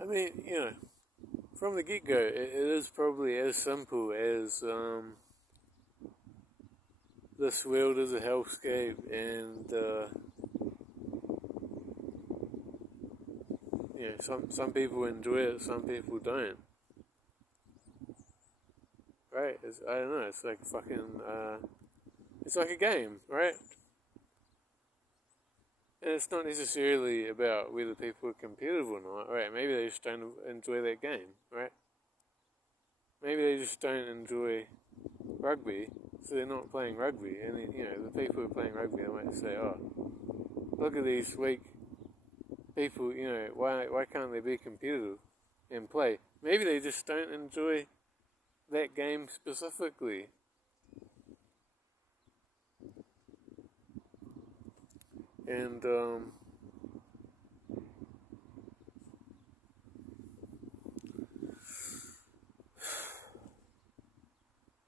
I mean, from the get-go, it is probably as simple as this world is a hellscape, and some people enjoy it, some people don't. Right? I don't know. It's like fucking. It's like a game, right? And it's not necessarily about whether people are competitive or not, right? Maybe they just don't enjoy that game, right? Maybe they just don't enjoy rugby, so they're not playing rugby. And then, the people who are playing rugby, they might say, oh, look at these weak people, why can't they be competitive and play? Maybe they just don't enjoy that game specifically. And,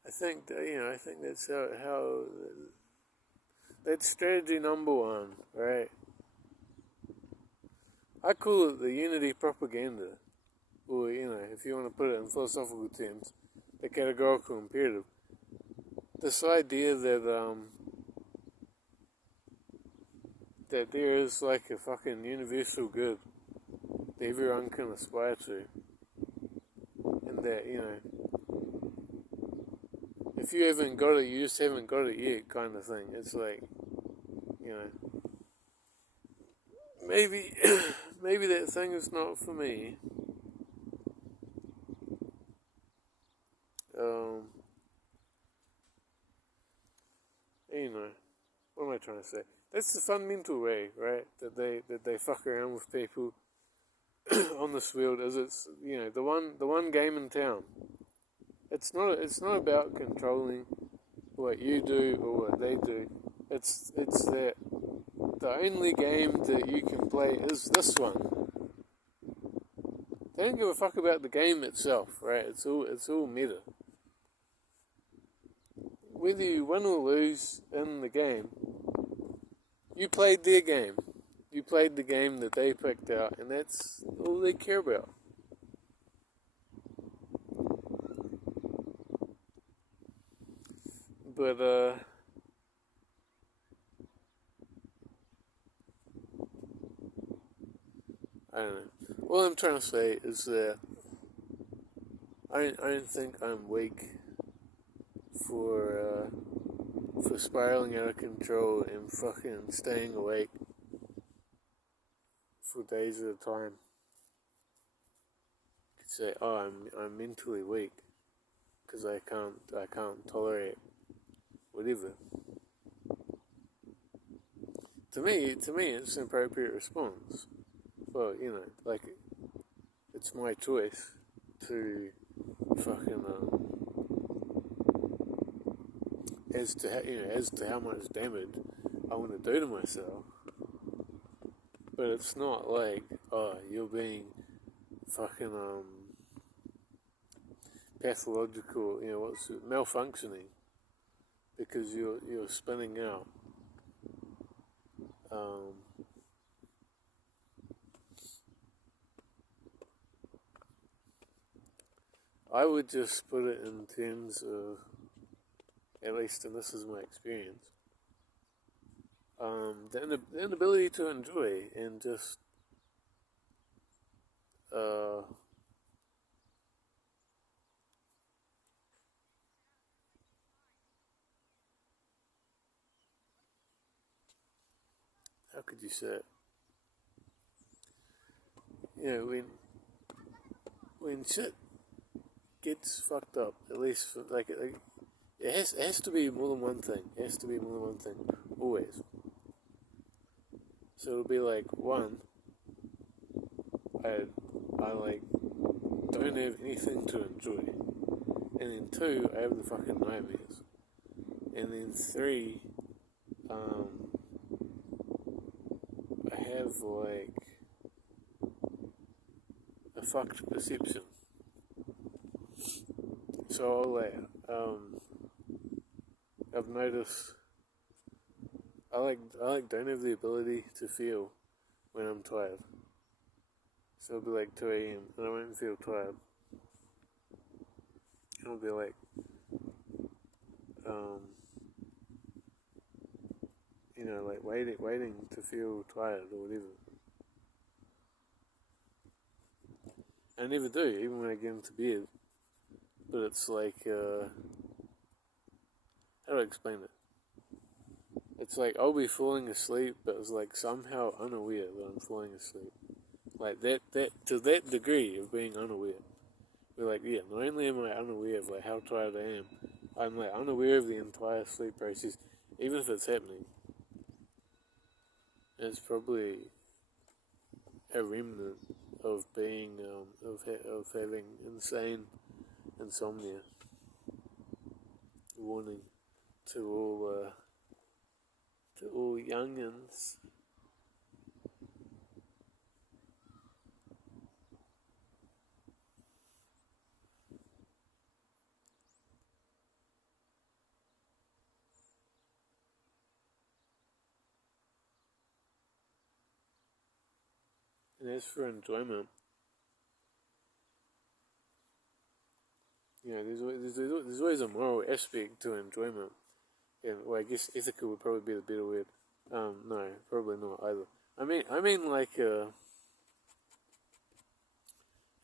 I think that's how that's strategy number one, right? I call it the unity propaganda, or if you want to put it in philosophical terms, the categorical imperative. This idea that there is like a fucking universal good that everyone can aspire to, and that if you haven't got it, you just haven't got it yet, kind of thing. It's like, maybe maybe that thing is not for me. Um, what am I trying to say? That's the fundamental way, right? That they fuck around with people on this field. Is it's the one game in town. It's not about controlling what you do or what they do. It's that the only game that you can play is this one. They don't give a fuck about the game itself, right? It's all meta. Whether you win or lose in the game, you played their game. You played the game that they picked out, and that's all they care about. But I don't know. All I'm trying to say is that I don't think I'm weak for spiraling out of control and fucking staying awake for days at a time. You could say, oh, I'm mentally weak because I can't tolerate whatever. To me, it's an appropriate response. Well, like it's my choice to fucking as to how much damage I want to do to myself. But it's not like, oh, you're being fucking pathological, what's it, malfunctioning because you're spinning out. I would just put it in terms of, at least, and this is my experience, the inability to enjoy and just how could you say it? When shit gets fucked up, at least for, like it has to be more than one thing. It has to be more than one thing, always. So it'll be like, one, I like don't have anything to enjoy, and then two, I have the fucking nightmares, and then three, I have like a fucked perception. So I've noticed I don't have the ability to feel when I'm tired. So it'll be like 2 a.m. and I won't feel tired. And I'll be like, um, like waiting to feel tired or whatever. I never do, even when I get into bed. But it's like, how do I explain it? It's like I'll be falling asleep, but it's like somehow unaware that I'm falling asleep. Like that to that degree of being unaware. We're like, yeah, not only am I unaware of like how tired I am, I'm like unaware of the entire sleep process, even if it's happening. And it's probably a remnant of being of having insane insomnia. Warning to all youngins. And as for enjoyment, there's always a moral aspect to enjoyment. Yeah, well, I guess ethical would probably be the better word. No, probably not either. I mean, like, and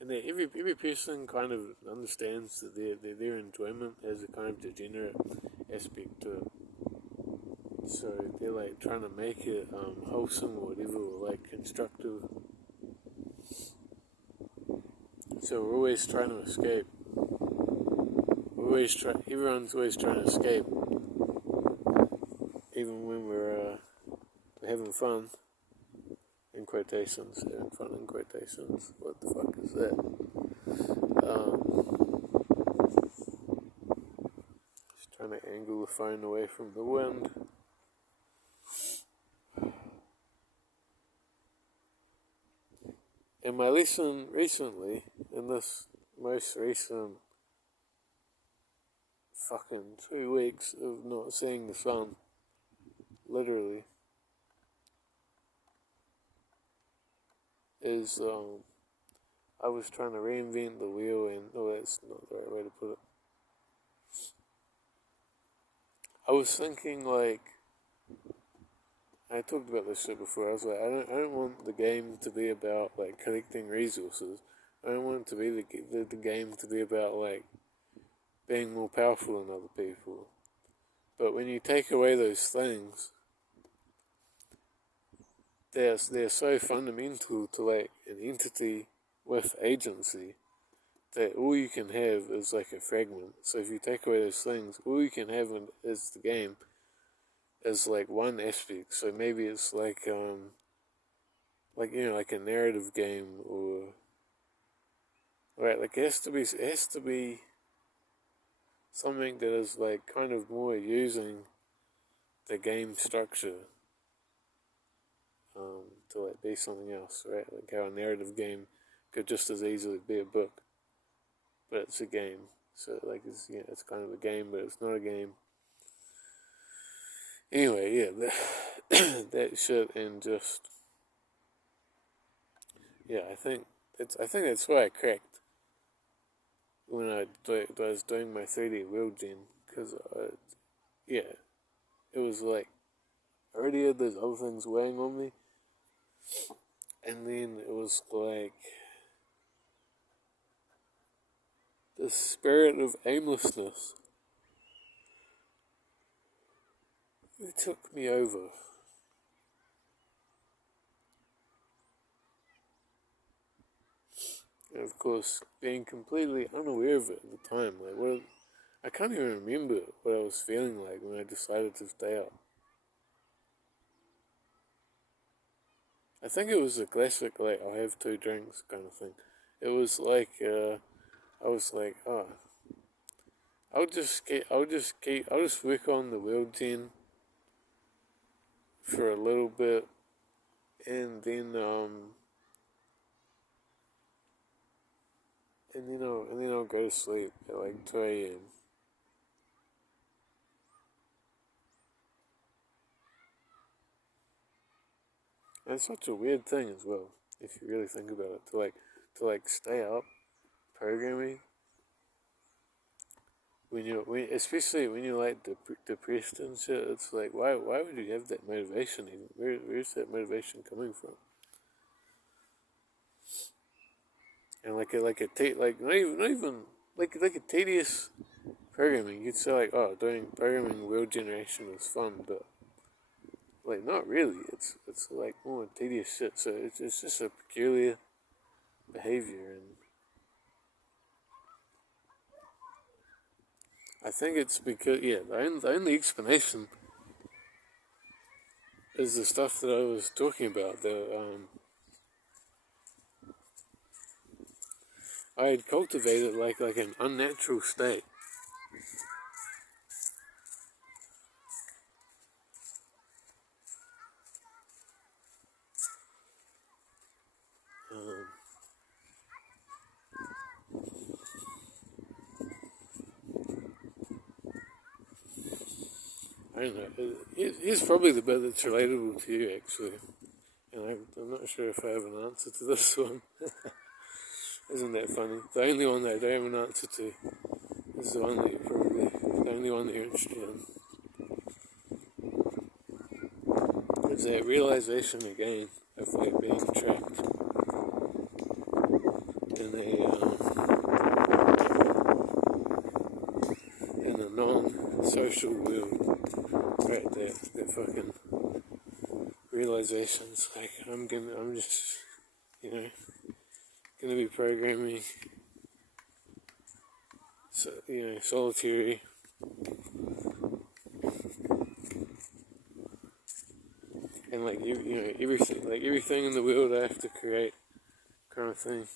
that every person kind of understands that their enjoyment has a kind of degenerate aspect to it. So they're like trying to make it wholesome or whatever, or like constructive. So we're always trying to escape. Everyone's always trying to escape, even when we're having fun. In quotations, having fun in quotations. What the fuck is that? Just trying to angle the phone away from the wind. And my lesson recently, in this most recent fucking 2 weeks of not seeing the sun, literally, is I was trying to reinvent the wheel, and that's not the right way to put it. I was thinking like, I talked about this shit before. I was like, I don't want the game to be about like collecting resources. I don't want it to be the game to be about like being more powerful than other people. But when you take away those things, they're so fundamental to like an entity with agency that all you can have is like a fragment. So if you take away those things, all you can have is the game as like one aspect. So maybe it's like like a narrative game, or right, like it has to be something that is like kind of more using the game structure to like be something else, right? Like how a narrative game could just as easily be a book, but it's a game. So like it's kind of a game, but it's not a game. Anyway, yeah, that shit, and just yeah, I think that's why I cracked when I was doing my 3D world gen, because yeah, it was like I already had those other things weighing on me, and then it was like the spirit of aimlessness. It took me over. And of course, being completely unaware of it at the time, I can't even remember what I was feeling like when I decided to stay up. I think it was a classic, like, I'll have 2 drinks kind of thing. It was like, I was like, oh, I'll just work on the world 10 for a little bit, and then, and then I'll go to sleep at like 2 a.m. And it's such a weird thing as well. if you really think about it. To stay up programming especially when you're like depressed and shit. It's like why would you have that motivation even? Where's that motivation coming from? And not even like a tedious programming. You'd say like, oh, doing programming world generation is fun, but like not really. It's like more tedious shit. So it's just a peculiar behavior, and I think it's because the only explanation is the stuff that I was talking about. I had cultivated like an unnatural state. I don't know. Here's probably the bit that's relatable to you, actually. And I'm not sure if I have an answer to this one. Isn't that funny? The only one that I don't have an answer to is the one that the only one that you're interested in. It's that realization again of like being trapped in a non-social world, right? That fucking realizations like I'm just gonna be programming, so solitary. And like everything in the world I have to create, kind of thing.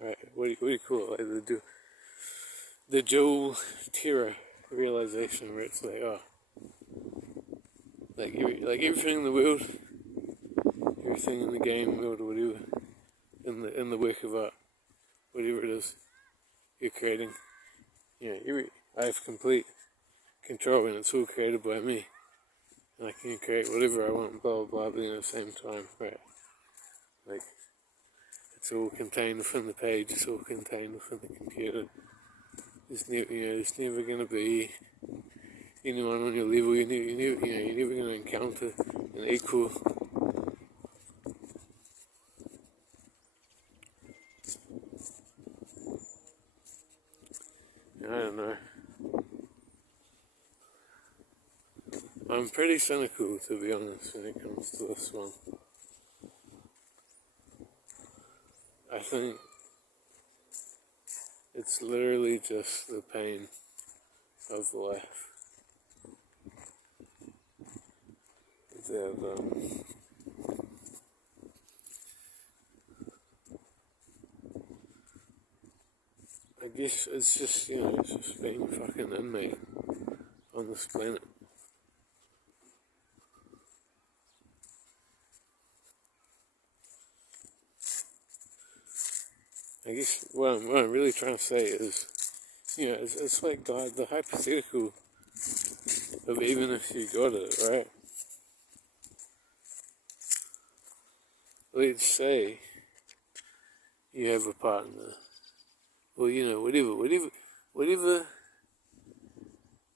Right? What do you call it? Like the dual terror realization, where it's like, oh, like everything in the world, everything in the game world or whatever, in the work of art, whatever it is you're creating, I have complete control, and it's all created by me, and I can create whatever I want, blah blah blah. But at the same time, right? Like it's all contained within the page. It's all contained within the computer. There's never gonna be anyone on your level. You're never gonna encounter an equal. I don't know. I'm pretty cynical, to be honest, when it comes to this one. I think it's literally just the pain of life that I guess it's just it's just being a fucking inmate on this planet. I guess what I'm really trying to say is, it's like the hypothetical of even if you got it, right? Let's say you have a partner, or whatever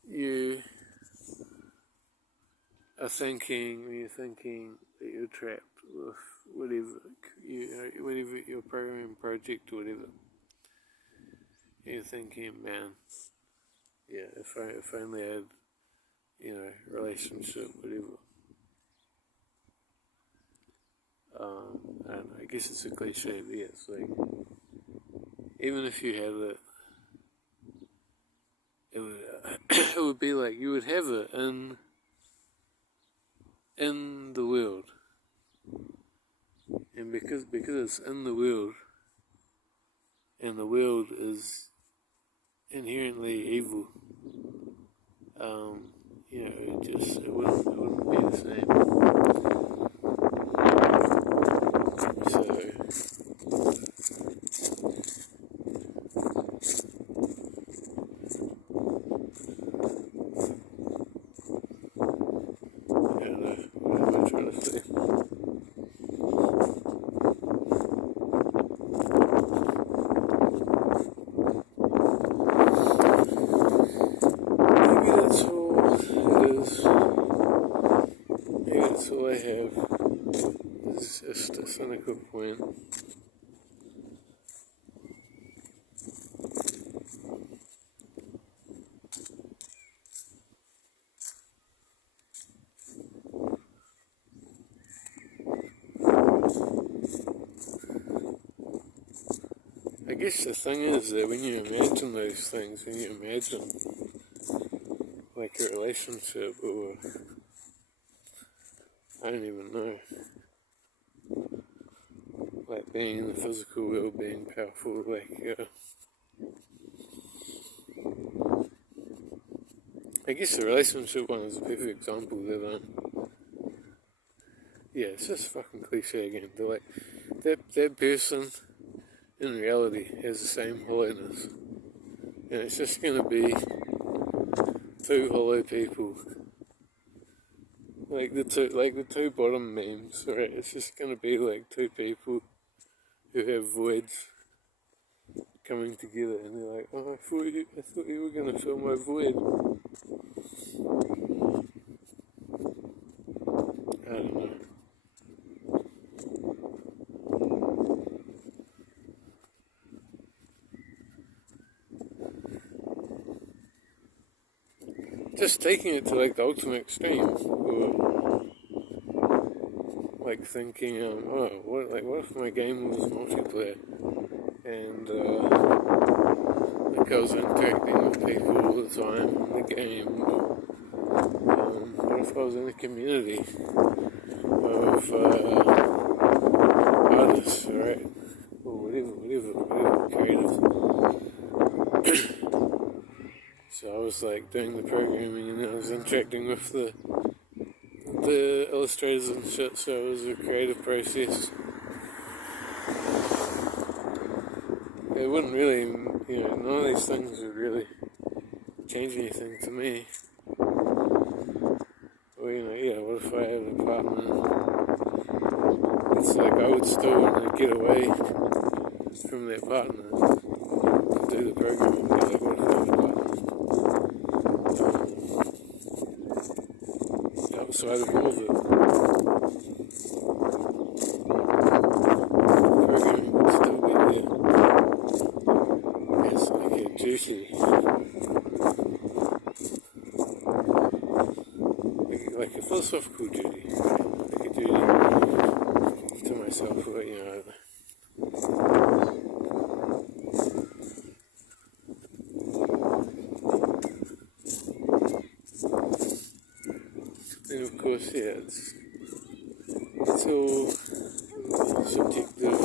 you are thinking when you're thinking that you're trapped with whatever your programming project or whatever. You're thinking, man, yeah, if I only had, relationship, whatever. I don't know, I guess it's a cliche, but yeah, it's like, even if you had it, it would be like you would have it in the world, and because it's in the world, and the world is inherently evil, it wouldn't be the same. So I don't know, what am I trying to say? kind of good point. I guess the thing is that when you imagine those things, when you imagine like a relationship or I don't even know, like being in the physical world, being powerful, like I guess the relationship one is a perfect example that yeah, it's just fucking cliche again. They're like that person in reality has the same hollowness, and it's just gonna be two hollow people, like the two bottom memes, right? It's just gonna be like two people who have voids coming together, and they're like, "Oh, I thought you were gonna fill my void." I don't know. Just taking it to like the ultimate extreme, or like thinking, what if my game was multiplayer, and like I was interacting with people all the time in the game, or what if I was in a community of artists, right, or whatever creative. So I was like doing the programming, and I was interacting with the illustrators and shit, so it was a creative process. It wouldn't really, none of these things would really change anything to me. Or, what if I had a partner? It's like I would still want to get away from that partner to do the programming. Like, what if I had a partner? Outside of all of it. Programming would still be there. It's like a duty. Like a philosophical duty. Like a duty to myself, or, and of course, yeah, it's all subjective.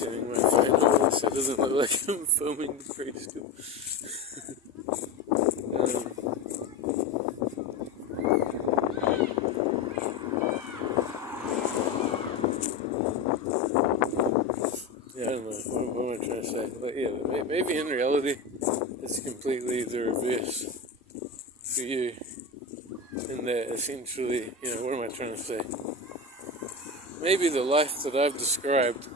Doing my phone, so it doesn't look like I'm filming the pre-still. Yeah, I don't know, what am I trying to say? But yeah, maybe in reality, it's completely the reverse for you. In that essentially, what am I trying to say? Maybe the life that I've described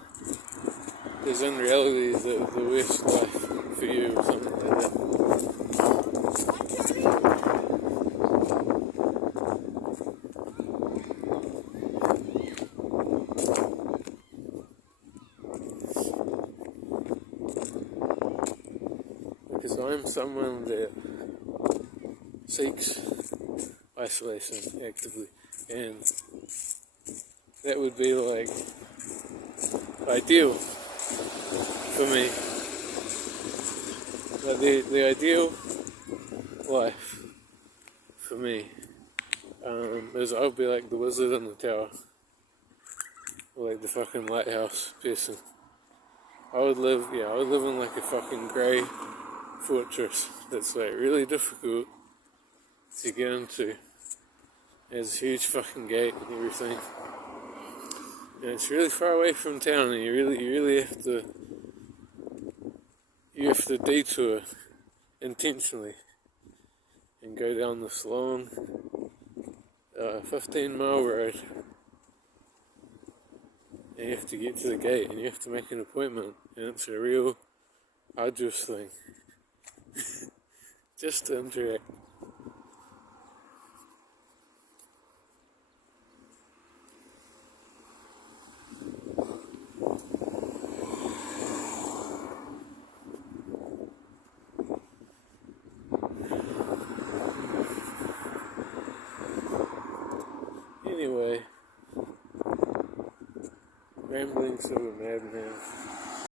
is in reality the worst life for you, or something like that. Because I'm someone that seeks isolation actively, and that would be like ideal for me. But the ideal life for me is I'll be like the wizard in the tower, or like the fucking lighthouse person. I would live in like a fucking grey fortress that's like really difficult to get into. It has a huge fucking gate and everything. And it's really far away from town, and you really have to detour intentionally and go down this long 15-mile road and you have to get to the gate, and you have to make an appointment, and it's a real arduous thing just to interact. Anyway, rambling sort of madman.